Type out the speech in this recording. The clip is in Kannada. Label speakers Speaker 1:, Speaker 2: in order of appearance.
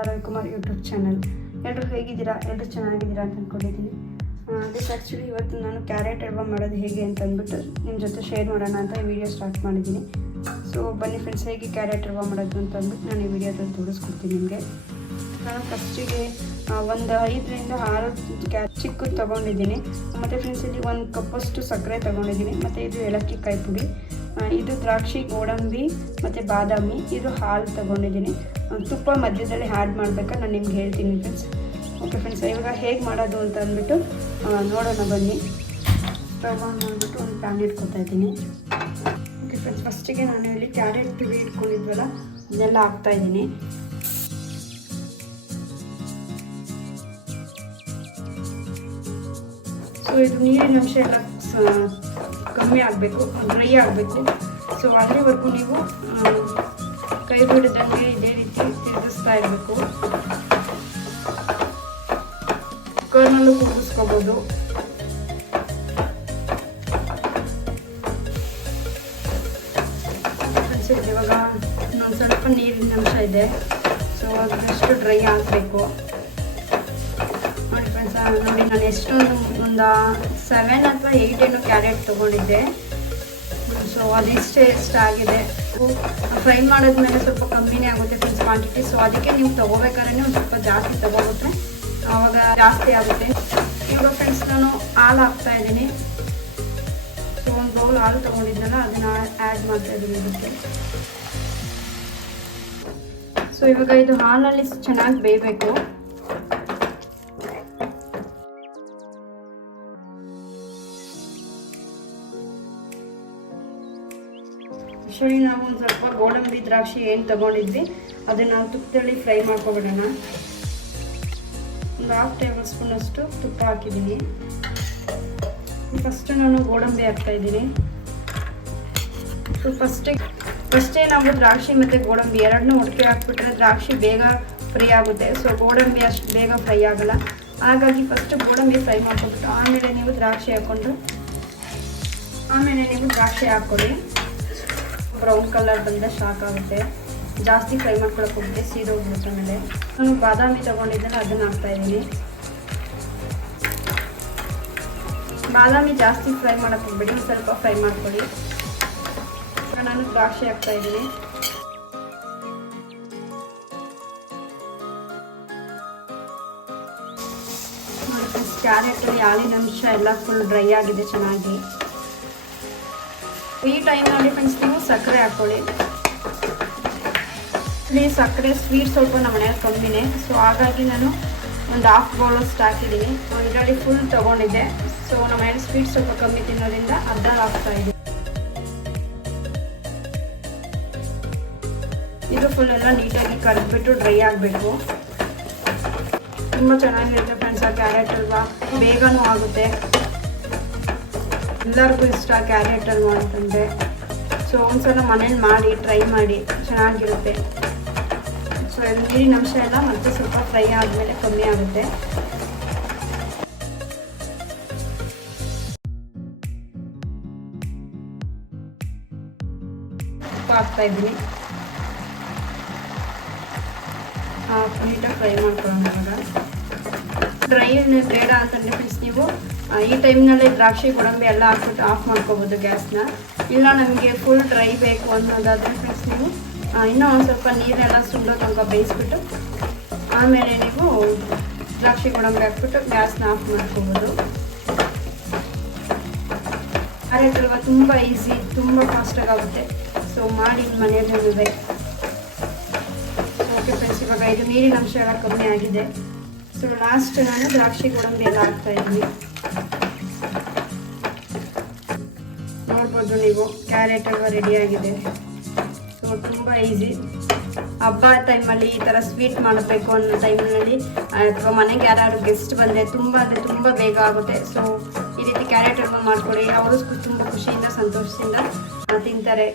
Speaker 1: With Ravikumar YouTube channel. ಎಲ್ಲರೂ ಹೇಗಿದ್ದೀರಾ? ಎಲ್ಲರೂ ಚೆನ್ನಾಗಿದ್ದೀರಾ ಅಂತ ಅಂದ್ಕೊಂಡಿದ್ದೀನಿ ಅದಕ್ಕೆ ಆ್ಯಕ್ಚುಲಿ ಇವತ್ತು ನಾನು ಕ್ಯಾರೆಟ್ ಹಲ್ವಾ ಮಾಡೋದು ಹೇಗೆ ಅಂತ ಅಂದ್ಬಿಟ್ಟು ನಿಮ್ಮ ಜೊತೆ ಶೇರ್ ಮಾಡೋಣ ಅಂತ ಈ ವಿಡಿಯೋ ಸ್ಟಾರ್ಟ್ ಮಾಡಿದ್ದೀನಿ. ಸೊ ಬನ್ನಿ ಫ್ರೆಂಡ್ಸ್ ಹೇಗೆ ಕ್ಯಾರೆಟ್ ಹಲ್ವಾ ಮಾಡೋದು ಅಂತ ಅಂದ್ಬಿಟ್ಟು ನಾನು ಈ ವಿಡಿಯೋದಲ್ಲಿ ತೋರಿಸ್ಕೊಡ್ತೀನಿ ನಿಮಗೆ. ನಾನು ಫಸ್ಟಿಗೆ ಒಂದು ಐದರಿಂದ ಆರು ಕ್ಯಾ ಚಿಕ್ಕದು ತೊಗೊಂಡಿದ್ದೀನಿ. ಮತ್ತು ಫ್ರೆಂಡ್ಸ್ ಇಲ್ಲಿ ಒಂದು ಕಪ್ಪಷ್ಟು ಸಕ್ಕರೆ ತೊಗೊಂಡಿದ್ದೀನಿ. ಮತ್ತು ಇದು ಏಲಕ್ಕಿ ಕಾಯಿ ಪುಡಿ. ಇದು ದ್ರಾಕ್ಷಿ, ಗೋಡಂಬಿ ಮತ್ತು ಬಾದಾಮಿ. ಇದು ಹಾಲು ತೊಗೊಂಡಿದ್ದೀನಿ. ತುಪ್ಪ ಮಧ್ಯದಲ್ಲಿ ಆ್ಯಡ್ ಮಾಡಬೇಕಾ ನಾನು ನಿಮ್ಗೆ ಹೇಳ್ತೀನಿ ಫ್ರೆಂಡ್ಸ್ ಓಕೆ ಫ್ರೆಂಡ್ಸ್ ಇವಾಗ ಹೇಗೆ ಮಾಡೋದು ಅಂತ ಅಂದ್ಬಿಟ್ಟು ನೋಡೋಣ ಬನ್ನಿ. ಸ್ಟವ್ ಆನ್ ಮಾಡಿಬಿಟ್ಟು ಒಂದು ಪ್ಯಾನ್ ಇಟ್ಕೊತಾ ಇದ್ದೀನಿ. ಓಕೆ ಫ್ರೆಂಡ್ಸ್ ಫಸ್ಟಿಗೆ ನಾನು ಹೇಳಿ ಕ್ಯಾರೆಟ್ ತುರಿ ಇಟ್ಕೊಂಡಿದ್ವಲ್ಲ ಹಾಕ್ತಾ ಇದ್ದೀನಿ. ಸೊ ಇದು ನೀರಿನ ಅಂಶ ಎಲ್ಲ ಕಮ್ಮಿ ಆಗಬೇಕು, ಡ್ರೈ ಆಗಬೇಕು. ಸೊ ಅಲ್ಲಿವರೆಗೂ ನೀವು ಕೈ ಬಿಡದಂಗೆ ಇದೇ ರೀತಿ ತಿರುಗಿಸ್ತಾ ಇರಬೇಕು. ಕುಕ್ಕರ್ನಲ್ಲೂ ಕುದಿಸ್ಕೋಬೋದು ಇವಾಗ ಇನ್ನೊಂದು ಸ್ವಲ್ಪ ನೀರಿನ ಅಂಶ ಇದೆ. ಸೊ ಅದಷ್ಟು ಡ್ರೈ ಆಗಬೇಕು. ನೋಡಿ ಫ್ರೆಂಡ್ಸ್ ನೋಡಿ, ನಾನು ಎಷ್ಟೊಂದು ಒಂದು ಸೆವೆನ್ ಅಥವಾ ಏಯ್ಟ್ ಏನು ಕ್ಯಾರೆಟ್ ತೊಗೊಂಡಿದ್ದೆ. ಸೊ ಅದಿಷ್ಟೇ ಎಷ್ಟಾಗಿದೆ ಫ್ರೈ ಮಾಡಿದ್ಮೇಲೆ ಸ್ವಲ್ಪ ಕಮ್ಮಿನೇ ಆಗುತ್ತೆ ಫ್ರೆಂಡ್ಸ್ ಕ್ವಾಂಟಿಟಿ ಸೊ ಅದಕ್ಕೆ ನೀವು ತೊಗೋಬೇಕಾದ್ರೆ ಒಂದು ಸ್ವಲ್ಪ ಜಾಸ್ತಿ ತೊಗೋಬಿಟ್ರೆ ಆವಾಗ ಜಾಸ್ತಿ ಆಗುತ್ತೆ. ಇವಾಗ ಫ್ರೆಂಡ್ಸ್ ನಾನು ಹಾಲು ಹಾಕ್ತಾ ಇದ್ದೀನಿ. ಸೊ ಒಂದು ಬೌಲ್ ಹಾಲು ತೊಗೊಂಡಿದ್ನಲ್ಲ ಅದನ್ನು ಆ್ಯಡ್ ಮಾಡ್ತಾ ಇದ್ದೀನಿ ಇದಕ್ಕೆ. ಸೊ ಇವಾಗ ಇದು ಹಾಲಲ್ಲಿ ಚೆನ್ನಾಗಿ ಬೇಯಬೇಕು. ಆ್ಯಕ್ಚುಲಿ ನಾವು ಒಂದು ಸ್ವಲ್ಪ ಗೋಡಂಬಿ ದ್ರಾಕ್ಷಿ ಏನು ತಗೊಂಡಿದ್ವಿ. ಅದನ್ನು ತುಪ್ಪದಲ್ಲಿ ಫ್ರೈ ಮಾಡ್ಕೊಬಿಡೋಣ. ಒಂದು ಹಾಫ್ ಟೇಬಲ್ ಸ್ಪೂನಷ್ಟು ತುಪ್ಪ ಹಾಕಿದ್ದೀನಿ. ಫಸ್ಟು ನಾನು ಗೋಡಂಬಿ ಹಾಕ್ತಾಯಿದ್ದೀನಿ ಸೊ ಫಸ್ಟಿಗೆ ಫಸ್ಟೇ ನಾವು ದ್ರಾಕ್ಷಿ ಮತ್ತು ಗೋಡಂಬಿ ಎರಡನ್ನೂ ಒಟ್ಟಿಗೆ ಹಾಕ್ಬಿಟ್ರೆ ದ್ರಾಕ್ಷಿ ಬೇಗ ಫ್ರೈ ಆಗುತ್ತೆ. ಸೊ ಗೋಡಂಬಿ ಅಷ್ಟು ಬೇಗ ಫ್ರೈ ಆಗಲ್ಲ. ಹಾಗಾಗಿ ಫಸ್ಟು ಗೋಡಂಬಿ ಫ್ರೈ ಮಾಡ್ಕೊಬಿಟ್ಟು ಆಮೇಲೆ ನೀವು ದ್ರಾಕ್ಷಿ ಹಾಕ್ಕೊಂಡು ಆಮೇಲೆ ನೀವು ದ್ರಾಕ್ಷಿ ಹಾಕ್ಕೊಳ್ಳಿ. ಬ್ರೌನ್ ಕಲರ್ ಬಂದರೆ ಸಾಕಾಗುತ್ತೆ ಜಾಸ್ತಿ ಫ್ರೈ ಮಾಡ್ಕೊಳಕ್ಕೆ ಹೋಗುತ್ತೆ ಸೀದೋಗ್ಬಿಡುತ್ತೆ ಆಮೇಲೆ. ನಾನು ಬಾದಾಮಿ ತೊಗೊಂಡಿದ್ದೆಲ್ಲ ಅದನ್ನು ಹಾಕ್ತಾ ಇದ್ದೀನಿ. ಬಾದಾಮಿ ಜಾಸ್ತಿ ಫ್ರೈ ಮಾಡೋಕ್ಕೆ ಹೋಗ್ಬೇಡಿ ಸ್ವಲ್ಪ ಫ್ರೈ ಮಾಡ್ಕೊಳ್ಳಿ. ನಾನು ದ್ರಾಕ್ಷಿ ಹಾಕ್ತಾ ಇದ್ದೀನಿ. ಕ್ಯಾರೆಟಲ್ಲಿ ಹಾಲಿನ ಅಂಶ ಎಲ್ಲ ಫುಲ್ ಡ್ರೈ ಆಗಿದೆ ಚೆನ್ನಾಗಿ. ಈ ಟೈಮ್ನಲ್ಲಿ ಫ್ರೆಂಡ್ಸ್ ನೀವು ಸಕ್ಕರೆ ಹಾಕ್ಕೊಳ್ಳಿ. ಇಲ್ಲಿ ಸಕ್ಕರೆ ಸ್ವೀಟ್ ಸ್ವಲ್ಪ ನಮ್ಮ ಮನೆಯಲ್ಲಿ ಕಮ್ಮಿನೇ. ಸೊ ಹಾಗಾಗಿ ನಾನು ಒಂದು ಹಾಫ್ ಬೌಲಷ್ಟು ಹಾಕಿದ್ದೀನಿ. ಇದರಲ್ಲಿ ಫುಲ್ ತೊಗೊಂಡಿದ್ದೆ. ಸೊ ನಮ್ಮ ಮನೇಲಿ ಸ್ವೀಟ್ ಸ್ವಲ್ಪ ಕಮ್ಮಿ ತಿನ್ನೋದ್ರಿಂದ ಅರ್ಧ ಹಾಕ್ತಾ ಇದ್ದೀನಿ ಇದು ಫುಲ್ ಎಲ್ಲ ನೀಟಾಗಿ ಕರೆದ್ಬಿಟ್ಟು ಡ್ರೈ ಆಗಬೇಕು. ತುಂಬ ಚೆನ್ನಾಗಿರುತ್ತೆ ಫ್ರೆಂಡ್ಸ್ ಆ ಕ್ಯಾರೆಟ್ ಅಲ್ವಾ? ಬೇಗನೂ ಆಗುತ್ತೆ. ಎಲ್ಲರಿಗೂ ಇಷ್ಟ ಕ್ಯಾರೆಟ್ ಅಲ್ವಾ ಅಂತಂದರೆ. ಸೊ ಒಂದ್ಸಲ ಮನೇಲಿ ಮಾಡಿ ಟ್ರೈ ಮಾಡಿ, ಚೆನ್ನಾಗಿರುತ್ತೆ. ಸೊ ನೀರಿನ ಅಂಶ ಎಲ್ಲ ಮತ್ತೆ ಸ್ವಲ್ಪ ಫ್ರೈ ಆದಮೇಲೆ ಕಮ್ಮಿ ಆಗುತ್ತೆ. ಹಾಕ್ತಾ ಇದ್ದೀನಿ. ನೀಟಾಗಿ ಫ್ರೈ ಮಾಡ್ಕೊಳ್ಳೋಣ ಡ್ರೈ ಬೇಡ ಅಂತಂದರೆ ಫ್ರೆಂಡ್ಸ್ ನೀವು ಈ ಟೈಮ್ನಲ್ಲೇ ದ್ರಾಕ್ಷಿ, ಗೋಡಂಬಿ ಎಲ್ಲ ಹಾಕ್ಬಿಟ್ಟು ಆಫ್ ಮಾಡ್ಕೋಬೋದು ಗ್ಯಾಸ್ನ. ಇಲ್ಲ, ನಮಗೆ ಫುಲ್ ಡ್ರೈ ಬೇಕು ಅನ್ನೋದಾದರೆ ಫ್ರೆಂಡ್ಸ್ ನೀವು ಇನ್ನೂ ಒಂದು ಸ್ವಲ್ಪ ನೀರೆಲ್ಲ ಸುಂಡೋ ತನಕ ಬೇಯಿಸ್ಬಿಟ್ಟು, ಆಮೇಲೆ ನೀವು ದ್ರಾಕ್ಷಿ, ಗೋಡಂಬಿ ಹಾಕ್ಬಿಟ್ಟು ಗ್ಯಾಸ್ನ ಆಫ್ ಮಾಡ್ಕೋಬೋದು. ಅರೆದಲ್ವ ತುಂಬ ಈಸಿ ತುಂಬ ಫಾಸ್ಟಾಗಿ ಆಗುತ್ತೆ. ಸೊ ಮಾಡಿ ಮನೆಯಲ್ಲಿ ಓಕೆ ಫ್ರೆಂಡ್ಸ್ ಇವಾಗ ಇದು ನೀರಿನ ಅಂಶ ಎಲ್ಲ ಕಮ್ಮಿ ಆಗಿದೆ. ಸೊ ಲಾಸ್ಟ್ ನಾನು ದ್ರಾಕ್ಷಿ, ಗೋಡಂಬಿ ಎಲ್ಲ ಹಾಕ್ತಾ ನೋಡ್ಬೋದು ನೀವು. ಕ್ಯಾರೆಟ್ ಹಲ್ವ ರೆಡಿ ಆಗಿದೆ. ಸೊ ತುಂಬ ಈಸಿ ಹಬ್ಬ ಟೈಮಲ್ಲಿ ಈ ಥರ ಸ್ವೀಟ್ ಮಾಡಬೇಕು ಅನ್ನೋ ಟೈಮ್ನಲ್ಲಿ ಅಥವಾ ಮನೆಗೆ ಯಾರು ಗೆಸ್ಟ್ ಬಂದರೆ ತುಂಬ ಅಂದರೆ ತುಂಬ ಬೇಗ ಆಗುತ್ತೆ. ಸೊ ಈ ರೀತಿ ಕ್ಯಾರೆಟ್ ಹಲ್ವ ಮಾಡಿಕೊಡಿ. ಅವರು ತುಂಬ ಖುಷಿಯಿಂದ, ಸಂತೋಷದಿಂದ ತಿಂತಾರೆ.